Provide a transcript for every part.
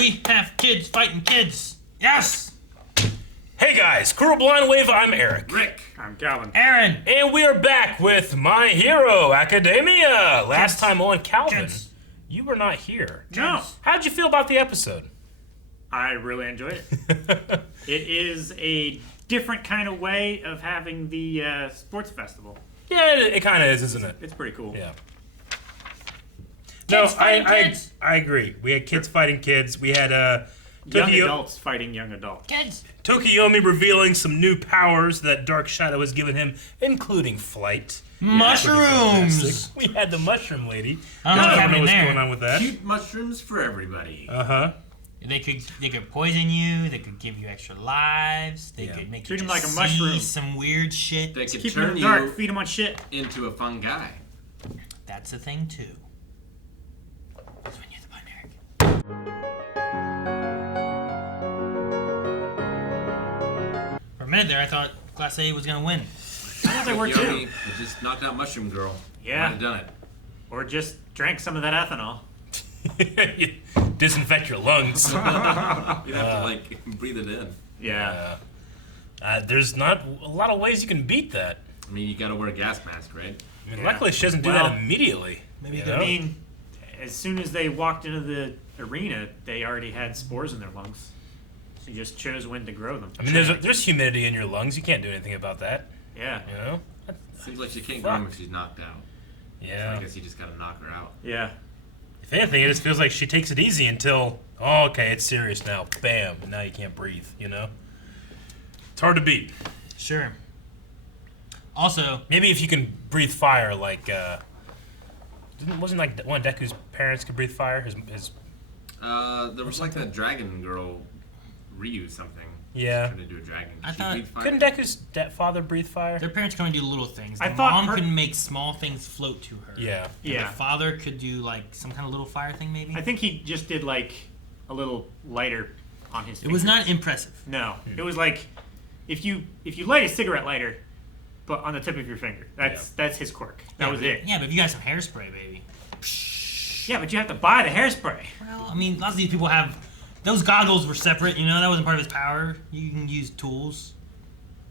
We have kids fighting kids. Yes! Hey guys, Cruel Blind Wave, I'm Eric. Rick. I'm Calvin. Aaron! And we are back with My Hero Academia. Last time on Calvin, you were not here. No. How'd you feel about the episode? I really enjoyed it. It is a different kind of way of having the sports festival. Yeah, it kind of is, isn't it? It's pretty cool. Yeah. Kids fighting kids. I agree. We had kids fighting kids. We had Young adults fighting young adults. Kids! Tokiyomi revealing some new powers that Dark Shadow has given him, inclling flight. Mushrooms! We had the mushroom lady. I don't know what's know happening what's there. going on with that. Cute mushrooms for everybody. Uh-huh. They could poison you. They could give you extra lives. They could make Treat you them just like a mushroom. see some weird shit. They could Keep them in turn the dark. you Feed them on shit. into a fun guy. That's a thing too. That's when you're the button, Eric. For a minute there, I thought Class A was gonna win. I thought they were too. Yomi just knocked out Mushroom Girl. Yeah. Might have done it. Or just drank some of that ethanol. Disinfect your lungs. You'd have to, breathe it in. Yeah. There's not a lot of ways you can beat that. I mean, you gotta wear a gas mask, right? I mean, Yeah. luckily she doesn't do Well, that immediately. maybe you you know? I mean, as soon as they walked into the arena, they already had spores in their lungs. So you just chose when to grow them. I mean, there's humidity in your lungs. You can't do anything about that. Yeah. You know? Seems like she can't grow him if she's knocked out. Yeah. So I guess you just gotta knock her out. Yeah. If anything, it just feels like she takes it easy until, oh, okay, it's serious now. Bam. And now you can't breathe, you know? It's hard to beat. Sure. Also, Maybe if you can breathe fire, like, wasn't like one of Deku's parents could breathe fire? His There was like that dragon girl, Ryu something. Yeah. Trying to do a dragon. I Did she thought- breathe fire? couldn't Deku's father breathe fire? their parents can only do little things. The I thought mom her- can make small things float to her. Yeah. And Yeah. the father could do like some kind of little fire thing, maybe. I think he just did like a little lighter on his It finger. was not impressive. No. It was like if you light a cigarette lighter, but on the tip of your finger. That's his quirk. That was it. Yeah, but if you got some hairspray, baby. Yeah, but you have to buy the hairspray. Well, I mean, lots of these people have. Those goggles were separate, you know. That wasn't part of his power. You can use tools.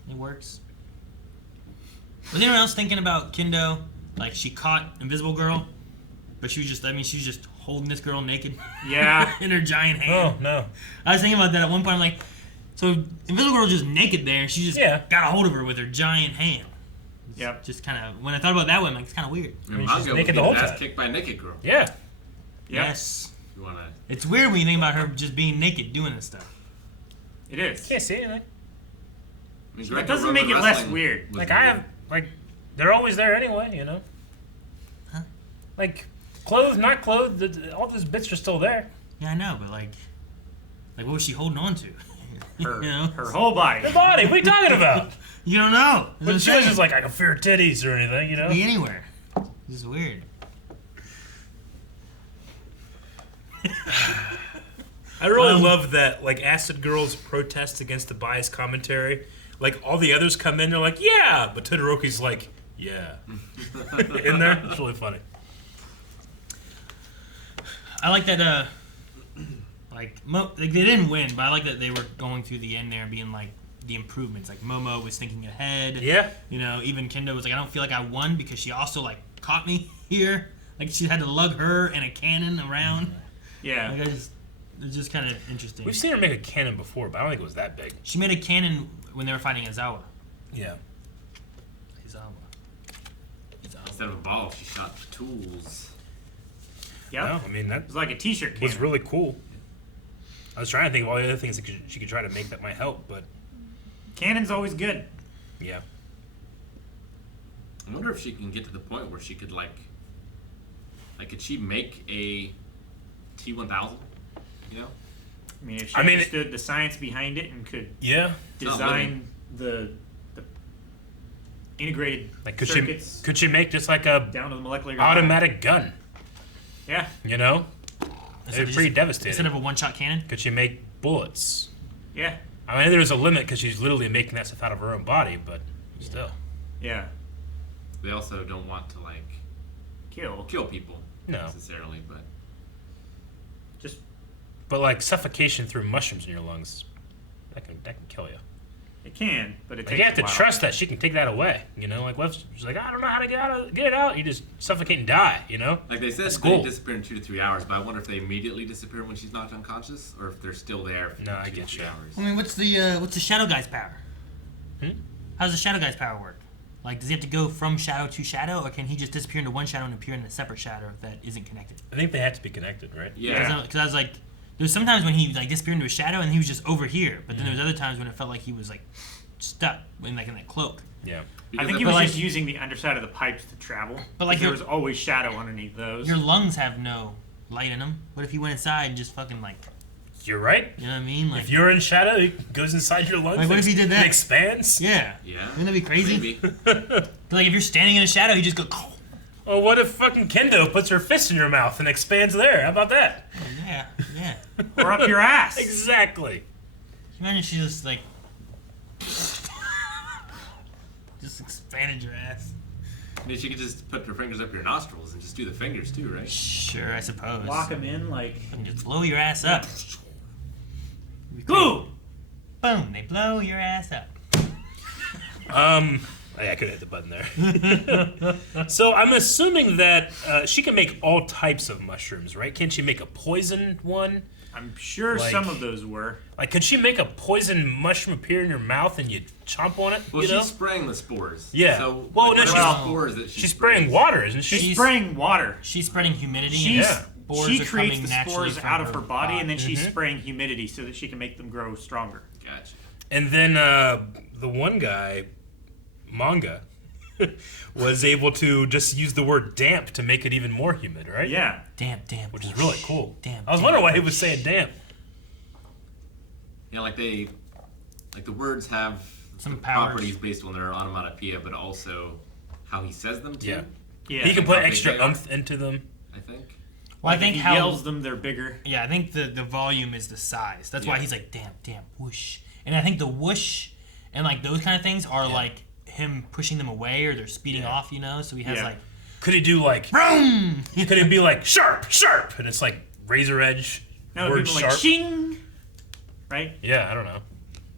It works. Was anyone else thinking about Kendo? Like she caught Invisible Girl, but she was just holding this girl naked. Yeah. In her giant Oh, hand. no. I was thinking about that at one point. I'm like, so Invisible Girl was just naked there, and she just got a hold of her with her giant hand. Yep. Just kind of, when I thought about it that way, I'm like, it's kind of weird. And mean, she's Manga was naked the getting whole ass time. kicked by a naked girl. Yeah. Yep. Yes. You wanna? It's weird when you think about her just being naked doing this stuff. It is. Can't see anything. I mean, That doesn't make it less weird. Like, they're always there anyway, you know? Huh? Like, clothed, not clothed, all those bits are still there. Yeah, I know, but like what was she holding on to? Her, You know? her whole body. The body, what are you talking about? You don't know. But she was just like, I can feel her titties or anything, you know? Be anywhere. This is weird. I really love that, like, Acid Girl's protest against the biased commentary. Like, all the others come in, they're like, yeah! But Todoroki's like, yeah. In there? It's really funny. I like that. They didn't win, but I like that they were going through the end there and being like the improvements. Like Momo was thinking ahead. Yeah. You know, even Kendo was like, I don't feel like I won because she also like caught me here. Like she had to lug her and a cannon around. Yeah. Like it's just kind of interesting. We've seen her make a cannon before, but I don't think it was that big. She made a cannon when they were fighting Izawa. Yeah. Instead of a ball, she shot tools. Yep. No, I mean, that It was like a t-shirt was cannon. really cool. I was trying to think of all the other things that she could try to make that might help, but Cannon's always good. yeah. I wonder if she can get to the point where she could could she make a T-1000? You know? I mean, if she I mean, understood the science behind it and could Yeah. design the integrated Like, could circuits she make just like a down to the molecular automatic gun? Yeah. You know? It's pretty devastating. Instead of a one-shot cannon. Could she make bullets? Yeah. I mean, there's a limit because she's literally making that stuff out of her own body, but still. Yeah. They also don't want to Kill. kill people No. necessarily, but Just But like suffocation through mushrooms in your lungs, that can kill you. It can, but it Like, takes you have a to while. trust that she can take that away. You know, like what if she's like, I don't know how to get it out. You just suffocate and die. You know. Like they said, cool. they disappear in 2 to 3 hours, but I wonder if they immediately disappear when she's knocked unconscious, or if they're still there for No, I 2 to get 3 you. hours. I mean, what's the Shadow Guy's power? How does the Shadow Guy's power work? Like, does he have to go from shadow to shadow, or can he just disappear into one shadow and appear in a separate shadow that isn't connected? I think they have to be connected, right? Yeah. Because I was like, there's sometimes when he like disappeared into a shadow and he was just over here, but then there was other times when it felt like he was like stuck in that cloak. Yeah. I Because think he But was like- just using the underside of the pipes to travel. But like 'cause there your- was always shadow underneath those. Your lungs have no light in them. What if he went inside and just fucking like, You're right. you know what I mean? Like, If you're in shadow, it goes inside your lungs. Like, what if he did that? It expands. yeah. Yeah. Wouldn't that be crazy? Maybe. But like if you're standing in a shadow, you just go, Well, what if fucking Kendo puts her fist in your mouth and expands there? How about that? yeah, yeah. or up your ass. Exactly. Imagine she just like, just expanded your ass. I mean, she could just put her fingers up your nostrils and just do the fingers too, right? Sure, I suppose. Lock him in like. And just blow your ass up. Ooh! Boom! They blow your ass up. I could have hit the button there. So I'm assuming that she can make all types of mushrooms, right? Can she make a poison one? I'm sure Like- some of those were. Like, could she make a poison mushroom appear in your mouth and you chomp on it? Well, you know? she's spraying the spores. Yeah. So, Well, like, no, what are she's- the spores that She's spraying water, isn't she? She's spraying water. She's spreading humidity. She's, and spores she are creates coming the naturally spores from out of her body, and then she's Mhm. spraying humidity so that she can make them grow stronger. Gotcha. And then the one guy, Manga, was able to just use the word damp to make it even more humid, right? Yeah. Damn. Which is really cool. Damn. I was wondering why he was saying damp. Yeah, like the words have Some the powers. properties based on their onomatopoeia, but also how he says them too. Yeah. Yeah. He can How put big extra they are. umph into them. I think. Well, I Like, think if he how yells them, they're bigger. Yeah, I think the volume is the size. That's why Yeah. he's like damn, whoosh. And I think the whoosh and like those kind of things are like him pushing them away or they're speeding Yeah. off, you know. So he has Yeah. like Could he do like? boom. Could it be like sharp, and it's like razor edge? No, word people sharp. like shing. Right? Yeah, I don't know.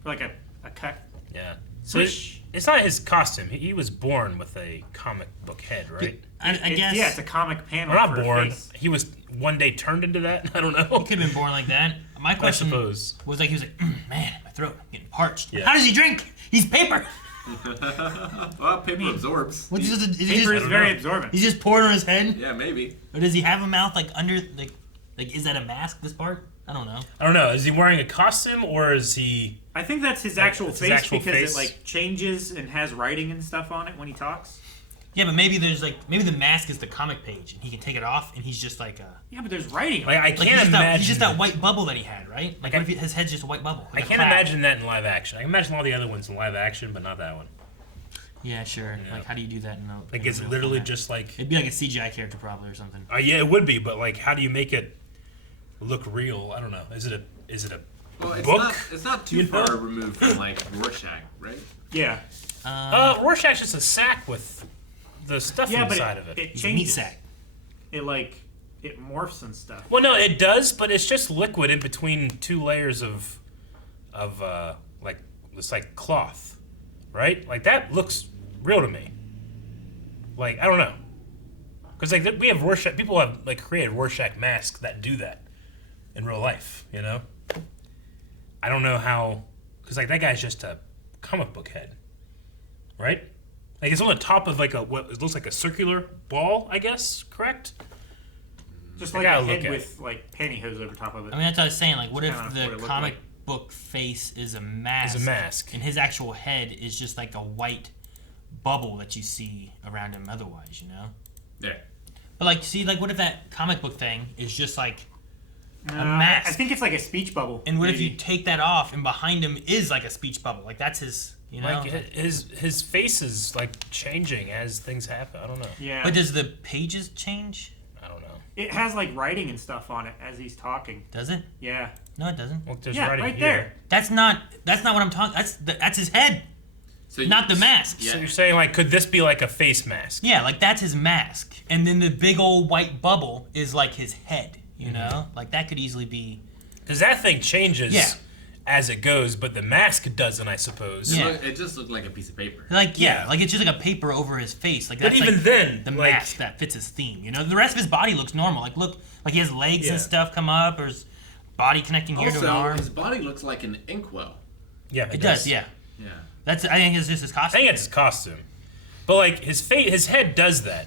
Or like a cut. Yeah. So Whoosh. it's not his costume. He was born with a comic book head, right? I guess Yeah, it's a comic panel. Or not for a born. face. He was one day turned into that. I don't know. he could have been born like that. My question suppose. was like he was like, man, my throat, I'm getting parched. Yeah. How does he drink? He's paper. Well, paper absorbs. What's he just, Paper is don't very know. absorbent. he's just pouring on his head, Yeah, maybe. or does he have a mouth like under like is that a mask? This part? I don't know. I don't know. Is he wearing a costume or is he? I think that's his actual It's his face actual because face. it like changes and has writing and stuff on it when he talks. Yeah, but maybe there's like maybe the mask is the comic page and he can take it off and he's just like Yeah, but there's writing. Like I like can't he's just, imagine. that, he's just that white bubble that he had, right? Like I- what if his head's just a white bubble? I like a can't cloud? imagine that in live action. I can imagine all the other ones in live action, but not that one. Yeah, sure. Yeah. Like how do you do that in a Like in a it's real literally format? just like. It'd be like a CGI character probably or something. Yeah, it would be, but like, how do you make it look real? I don't know. Is it a Well, it's book? It's not too You know? far removed from like Rorschach, right? Yeah. Rorschach's just a sack with the stuff Yeah, but inside of it. it He's a meat changes. sack. It like it morphs and stuff. Well, no, it does, but it's just liquid in between two layers of like it's like cloth, right? Like that looks real to me. Like I don't know, because like we have Rorschach. People have like created Rorschach masks that do that in real life. You know, I don't know how, because like that guy's just a comic book head, right? Like it's on the top of like what it looks like a circular ball, I guess. Correct? Just I like gotta a look head at with like pantyhose over top of it. I mean that's what I was saying. Like what if kinda what the it looked comic like. book face is a mask? Is a mask. And his actual head is just like a white bubble that you see around him otherwise, you know? Yeah. But like see like what if that comic book thing is just like No, a mask? I think it's like a speech bubble. And what if maybe. you take that off and behind him is like a speech bubble? Like that's his, you know? Like his face is like changing as things happen. I don't know. Yeah. But does the pages change? I don't know. It has like writing and stuff on it as he's talking. Does it? Yeah. No, it doesn't. Well, there's Yeah, writing right here. there. That's not what I'm talking. That's his head, So not the mask. Yeah. So you're saying like, could this be like a face mask? Yeah, like that's his mask, and then the big old white bubble is like his head. You know, like that could easily be. Because that thing changes Yeah. as it goes, but the mask doesn't, I suppose. Yeah. It just looked like a piece of paper. Like Yeah. like it's just like a paper over his face. Like But that's even like then, the like- mask that fits his theme. You know, the rest of his body looks normal. Like look, like he has legs Yeah. and stuff come up, or his body connecting here to an Also, arm. his body looks like an inkwell. Yeah, It does, yeah. Yeah. That's I think it's just his I costume. think it's his costume. But, like, his head does that.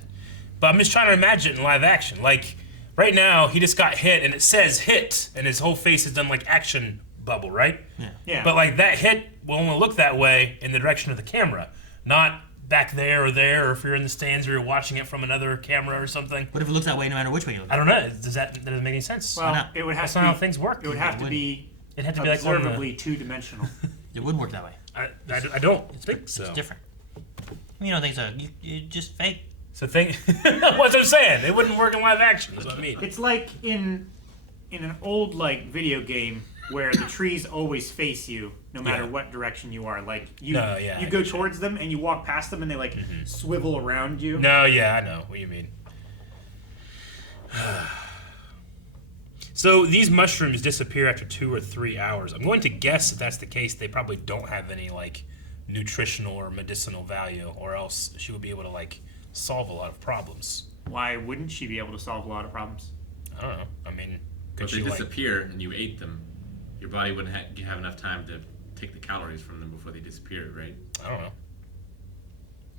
But I'm just trying to imagine it in live action. Like, right now, he just got hit, and it says hit, and his whole face is done, like, action bubble, right? Yeah. But, like, that hit will only look that way in the direction of the camera, not back there, or if you're in the stands or you're watching it from another camera or something. What if it looks that way no matter which way you look? I don't know. That doesn't make any sense. well, not? it would have That's to not be, how things work. It would have to wouldn't. be It had to be like on observably the... two-dimensional. It would work that way. I don't think so. It's different. You don't think so? You just fake. So what I'm saying, it wouldn't work in live action. Is what I mean. It's like in an old like video game where the trees always face you no matter Yeah. what direction you are. Like you No, yeah, you I go get you. towards them and you walk past them and they like swivel around you. No, yeah, I know what you mean. So these mushrooms disappear after 2 or 3 hours. I'm going to guess if that's the case, they probably don't have any like nutritional or medicinal value, or else she would be able to like solve a lot of problems. Why wouldn't she be able to solve a lot of problems? I don't know. I mean, But could if she they like? disappear and you ate them, your body wouldn't have enough time to take the calories from them before they disappeared, right? I don't know.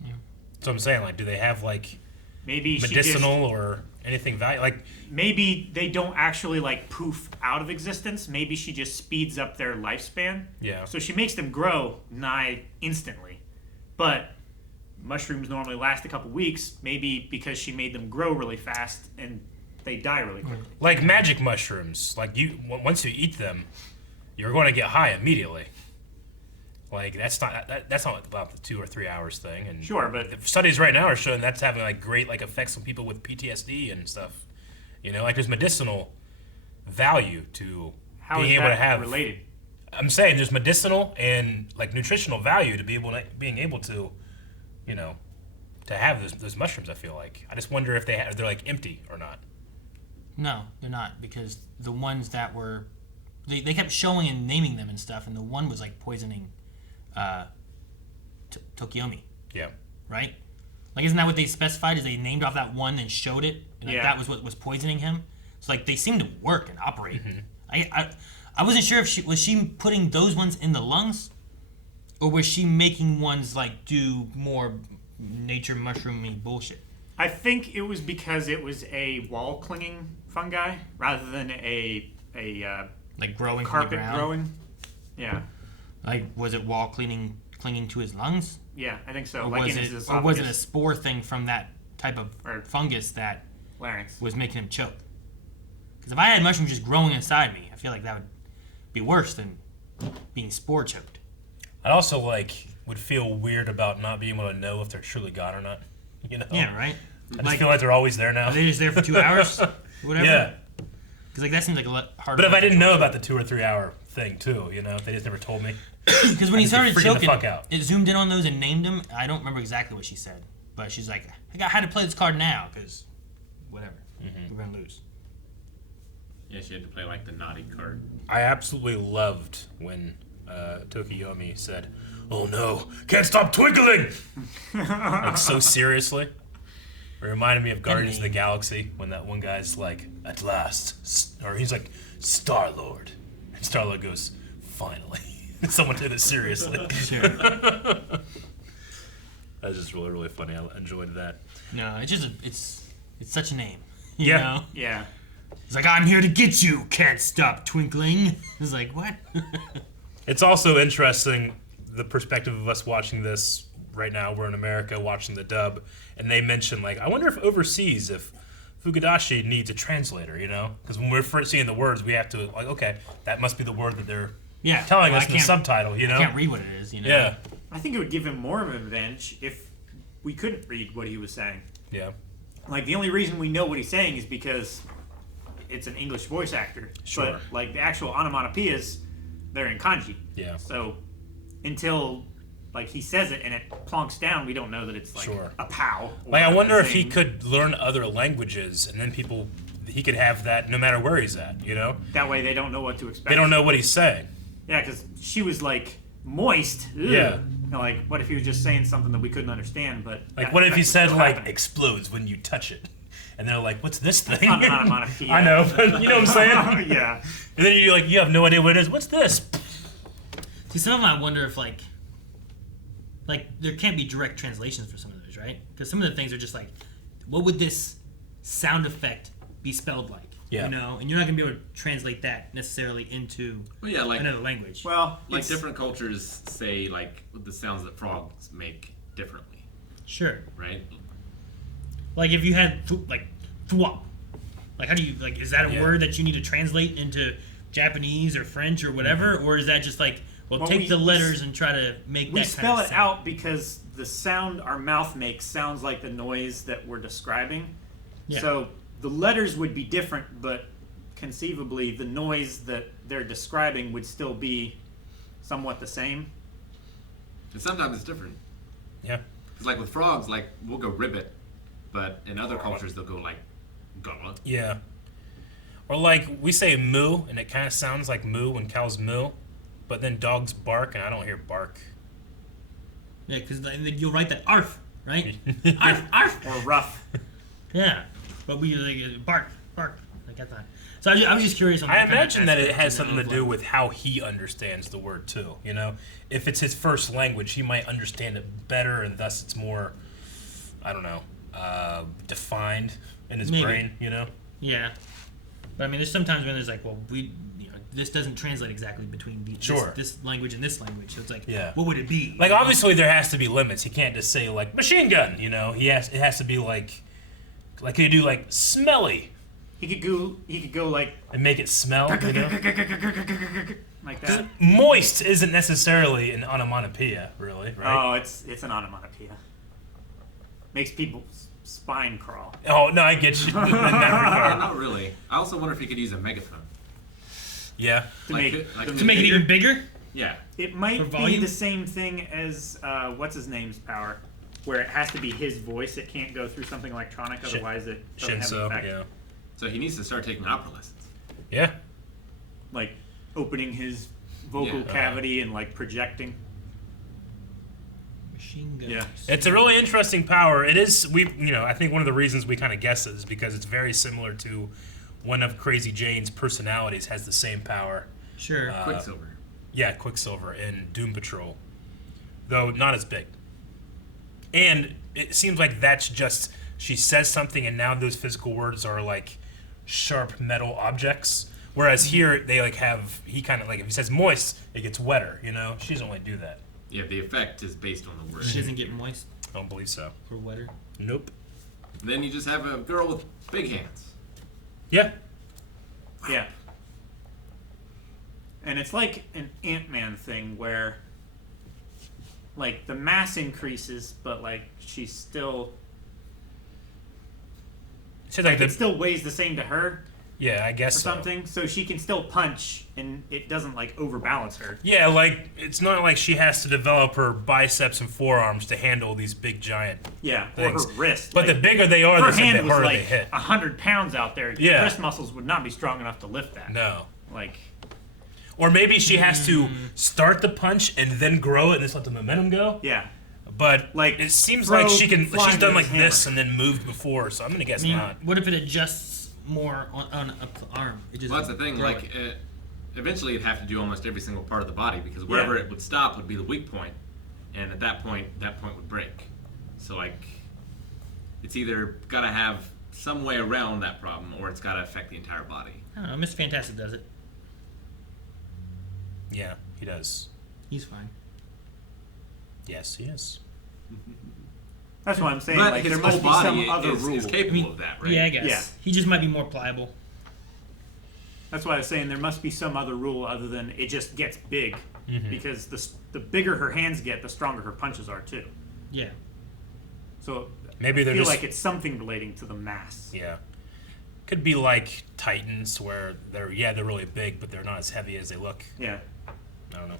Yeah. So I'm saying, like, do they have like Maybe medicinal or anything value? Like, maybe they don't actually like poof out of existence. Maybe she just speeds up their lifespan. yeah, So she makes them grow nigh instantly. But mushrooms normally last a couple weeks, maybe because she made them grow really fast and they die really quickly. like magic mushrooms. Like once you eat them, you're going to get high immediately. Like that's not about the 2 or 3 hours thing. And Sure, but the studies right now are showing that's having like great like effects on people with PTSD and stuff. You know, like there's medicinal value to how being is able that to have. related? I'm saying there's medicinal and like nutritional value to being able to, you know, to have those mushrooms. I feel like I just wonder if they're like empty or not. No, they're not, because the ones that were, they kept showing and naming them and stuff, and the one was like poisoning Tokiomi, Yeah. right? Like, isn't that what they specified? Is they named off that one and showed it, and like, Yeah. that was what was poisoning him. So like they seemed to work and operate. Mm-hmm. I wasn't sure if she was putting those ones in the lungs, or was she making ones like do more nature mushroomy bullshit. I think it was because it was a wall clinging fungi rather than a Like growing from the carpet ground. growing. Yeah, Like, was it wall clinging to his lungs? yeah, I think so. Or like was in it, his or was it a esophagus, spore thing from that type of Or- fungus that larynx. was making him choke? Because if I had mushrooms just growing inside me, I feel like that would be worse than being spore choked. I also like would feel weird about not being able to know if they're truly gone or not. You know. Yeah, right? I just feel like they're always there now. Are they just there for 2 hours? Whatever? Yeah. Because like, that seems like a lot harder. But if I didn't know about the 2 or 3 hour thing too, you know, if they just never told me. Because when he I'd just be started freaking the choking, fuck out. it zoomed in on those and named them. I don't remember exactly what she said. But she's like, I had to play this card now, because whatever. We're going to lose. Yeah, she had to play like the naughty card. I absolutely loved when Tokiyomi said, "Oh no, can't stop twinkling!" Like so seriously. It reminded me of Guardians of the Galaxy when that one guy's like, "At last," or he's like, "Star-Lord," and Star-Lord goes, "Finally." Someone did it seriously. Sure. That was just really, really funny. I enjoyed that. No, it's just it's such a name. You Yeah. know? Yeah, It's like, I'm here to get you, can't stop twinkling. It's like, what? It's also interesting the perspective of us watching this right now. We're in America watching the dub, and they mention like, I wonder if overseas if Fukudashi needs a translator, you know? Because when we're first seeing the words, we have to like, okay, that must be the word that they're Yeah. telling well, us in the subtitle, you know? I can't read what it is, you know? Yeah, I think it would give him more of an advantage if we couldn't read what he was saying. yeah, Like the only reason we know what he's saying is because it's an English voice actor. Sure. But like the actual onomatopoeias, they're in kanji. yeah. So until like he says it and it plonks down, we don't know that it's like Sure. a pow. or Like, I wonder a if he zing. could learn other languages, and then people he could have that no matter where he's at. You know, That way they don't know what to expect. they don't know what he's saying. Yeah, because she was like moist. Ugh. Yeah. You know, like, what if he was just saying something that we couldn't understand? But Like, that what if he effect was said still like happening. explodes when you touch it, and they're like, "What's this thing?" Onomatopoeia. I know, but you know what I'm saying. Yeah. And then you have no idea what it is. What's this? See, some of them I wonder if like there can't be direct translations for some of those, right? Because some of the things are just like, what would this sound effect be spelled like? Yeah. You know, and you're not gonna be able to translate that necessarily into Well, yeah, like another language. Well, like it's- different cultures say like the sounds that frogs make differently, Sure. right? Like if you had like thwop, like how do you like? Is that a Yeah. word that you need to translate into Japanese or French or whatever, or is that just like, well, Well, take we- the we letters and try to make we that spell kind it of sound. out because the sound our mouth makes sounds like the noise that we're describing. Yeah. So the letters would be different, but conceivably the noise that they're describing would still be somewhat the same. And sometimes it's different. Yeah. It's like with frogs, like we'll go ribbit, but in other cultures they'll go like gullah. Yeah. Or like we say moo, and it kind of sounds like moo when cows moo, but then dogs bark, and I don't hear bark. Yeah, because you'll write that arf, right? Arf, arf. Or rough. Yeah, but we like bark, bark. Like I thought. So I was just curious on. I that kind of imagine that it aspect, has you know, something to of, do like- with how he understands the word too. You know, if it's his first language, he might understand it better, and thus it's more, I don't know, defined in his Maybe. brain. You know. Yeah, but I mean, there's sometimes when there's like, well, this doesn't translate exactly between Sure. this language and this language. So it's like, Yeah. what would it be? Like obviously there has to be limits. He can't just say like machine gun. You know, it has to be like he do like smelly He could go like and make it smell. You know? like 'Cause that. moist isn't necessarily an onomatopoeia, really, right? Oh, it's an onomatopoeia. Makes people's spine crawl. Oh no, I get you. In that regard. Not really. I also wonder if he could use a megaphone. Yeah. To Like, make to make it even bigger. Yeah. It might For be volume? the same thing as what's his name's power, where it has to be his voice. It can't go through something electronic, otherwise it doesn't have an Shinso, effect. yeah. So he needs to start taking opera lessons. Yeah. Like opening his vocal Yeah. cavity and like projecting. Machine gun. Yeah. It's a really interesting power. It is I think one of the reasons we kind of guess it is because it's very similar to one of Crazy Jane's personalities has the same power. Sure. Quicksilver. Yeah, Quicksilver in Doom Patrol. Though not as big. And it seems like that's just she says something and now those physical words are like sharp metal objects. Whereas here they like have he kind of like if he says moist, it gets wetter, you know? She doesn't really do that. Yeah, the effect is based on the word. She doesn't get moist I don't believe so. or wetter. Nope. And then you just have a girl with big hands. Yeah. Yeah. And it's like an Ant-Man thing where like the mass increases, but like she's still So like like it still weighs the same to her yeah, I guess or so. something, so she can still punch and it doesn't like overbalance her. Yeah, like it's not like she has to develop her biceps and forearms to handle these big giant. Yeah, Things. or her wrist. But like, the bigger they are, her the hand was harder like they hit. 100 pounds out there. Yeah. Your wrist muscles would not be strong enough to lift that. No. Like, Or maybe she has to start the punch and then grow it and just let the momentum go. yeah. But Like, it seems throw like she's flying done with like his this hammer. and then moved before, so I'm gonna guess I mean, not. what if it adjusts more on up the arm? It just Well, that's the thing. throw Like, it. eventually, it'd have to do almost every single part of the body because wherever it would stop would be the weak point, and at that point would break. So like, it's either got to have some way around that problem, or it's got to affect the entire body. I don't know. Mr. Fantastic does it. Yeah, he does. He's fine. Yes, he is. that's what I'm saying. But Like, his there whole must be some body other is rule. capable of that, right? Yeah, I guess. Yeah. He just might be more pliable. That's why I was saying there must be some other rule other than it just gets big, because the bigger her hands get, the stronger her punches are too. Yeah. So Maybe I they're feel just like it's something relating to the mass. yeah. Could be like Titans where they're really big, but they're not as heavy as they look. Yeah. I don't know.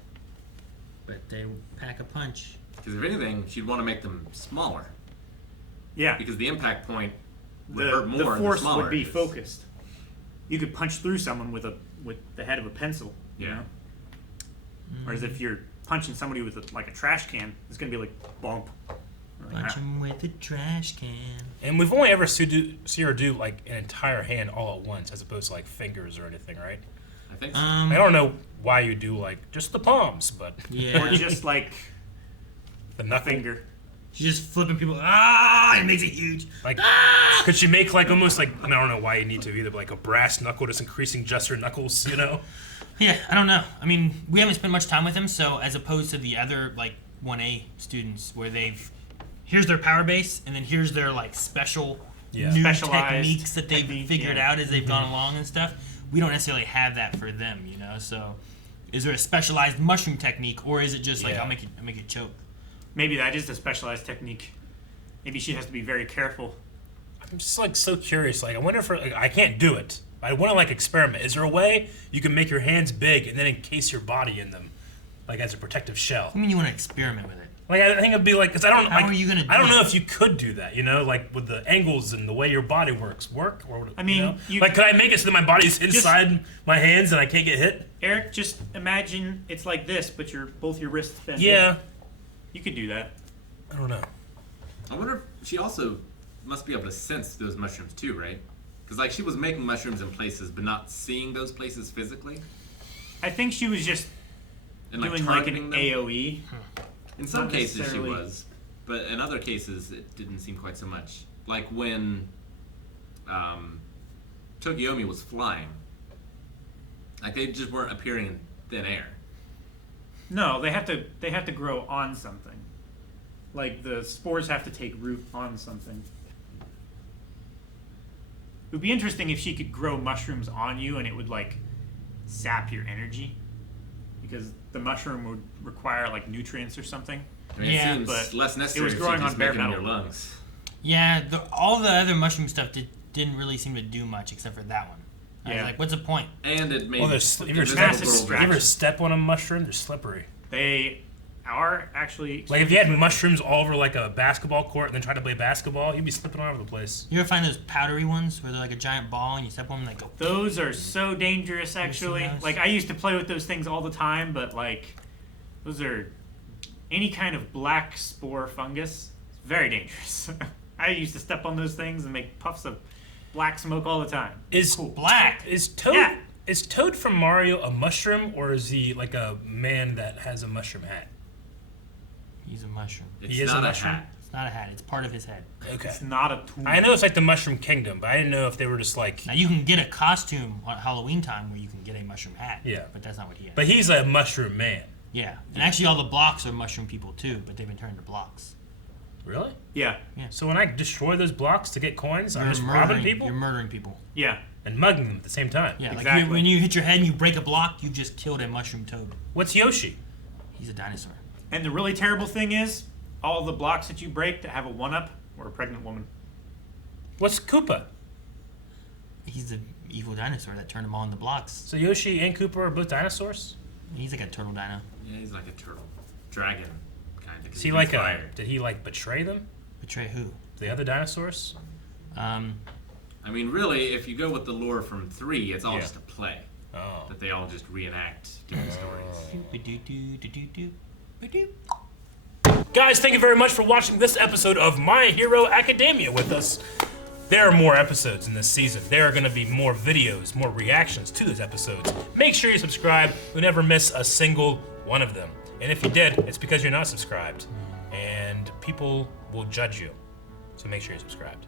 But they pack a punch. Because if anything, she'd want to make them smaller Yeah. because the impact point would The, hurt more. the the force smaller would be it is. focused. you could punch through someone with the head of a pencil. You Yeah. know? Whereas if you're punching somebody with a trash can, it's gonna be like bump. Punch him with a trash can. And we've only ever seen her do like an entire hand all at once, as opposed to like fingers or anything, right? I think so. I don't know why you do like just the palms, but Yeah. Or just like the a knuckle. finger. She's just flipping people. It makes it huge. Like, could she make like almost like, I don't know why you need to either, but like a brass knuckle just increasing just her knuckles, you know? Yeah, I don't know. I mean, we haven't spent much time with him, so as opposed to the other like 1A students where here's their power base and then here's their like special Yeah. new Specialized techniques that they've figured yeah. out as they've gone along and stuff. We don't necessarily have that for them, you know. So, is there a specialized mushroom technique, or is it just like Yeah. I'll make it choke? Maybe that is a specialized technique. Maybe she has to be very careful. I'm just like so curious. Like, I wonder if like, I can't do it. I want to like experiment. Is there a way you can make your hands big and then encase your body in them, like as a protective shell? I mean, you want to experiment with it. Like, I think it'd be like, because I don't. How like, are you gonna do I don't know it? if you could do that. You know, like with the angles and the way your body works, or I mean, you know? you- like, could I make it so that my body's inside my hands and I can't get hit? Eric, just imagine it's like this, but both your wrists bent. Yeah, in. You could do that. I don't know. I wonder if she also must be able to sense those mushrooms too, right? Because like she was making mushrooms in places, but not seeing those places physically, I think she was just and like doing like targeting an them. AOE. In some Not cases she necessarily. was, but in other cases it didn't seem quite so much. Like when Tokiomi was flying, like they just weren't appearing in thin air. No, they have to grow on something. Like the spores have to take root on something. It would be interesting if she could grow mushrooms on you and it would like sap your energy, because the mushroom would require like nutrients or something. I mean, Yeah, it seems but less necessary it was if growing you just on bare make them in metal. your lungs. Yeah, all the other mushroom stuff didn't really seem to do much except for that one. I was Yeah. like, what's the point? And it made Well, there's you ever, invisible massive girl distraction. you ever step on a mushroom? They're slippery. They are actually Like if you had mushrooms all over like a basketball court and then tried to play basketball, you'd be slipping all over the place. You ever find those powdery ones where they're like a giant ball and you step on them and they go? Those are so dangerous, actually. those? Like I used to play with those things all the time, but like those are any kind of black spore fungus. It's very dangerous. I used to step on those things and make puffs of black smoke all the time. Is Black. Is Toad Yeah. is Toad from Mario a mushroom, or is he like a man that has a mushroom hat? He's a mushroom. It's He is a not a mushroom? hat. It's not a hat. It's part of his head. Okay. It's not a tool. I know it's like the Mushroom Kingdom, but I didn't know if they were just like. Now you can get a costume on Halloween time where you can get a mushroom hat. Yeah. But that's not what he has. But he's a mushroom man. Yeah. And actually all the blocks are mushroom people too, but they've been turned into blocks. Really? Yeah, So when I destroy those blocks to get coins, I'm You're just robbing murdering- people You're murdering people. yeah. and mugging them at the same time. Yeah, Exactly. like when you hit your head and you break a block, you just killed a mushroom toad. What's Yoshi? He's a dinosaur. And the really terrible thing is, all the blocks that you break that have a 1-up were a pregnant woman. What's Koopa? He's the evil dinosaur that turned him on the blocks. So Yoshi and Koopa are both dinosaurs? He's like a turtle dino. Yeah, he's like a turtle, dragon kind of. Is he like did he like betray them? Betray who? The other dinosaurs? I mean, really, if you go with the lore from 3, it's all Yeah. just a play Oh. that they all just reenact different stories. Guys, thank you very much for watching this episode of My Hero Academia with us. There are more episodes in this season. There are going to be more videos, more reactions to those episodes. Make sure you subscribe. You'll never miss a single one of them. And if you did, it's because you're not subscribed. And people will judge you. So make sure you're subscribed.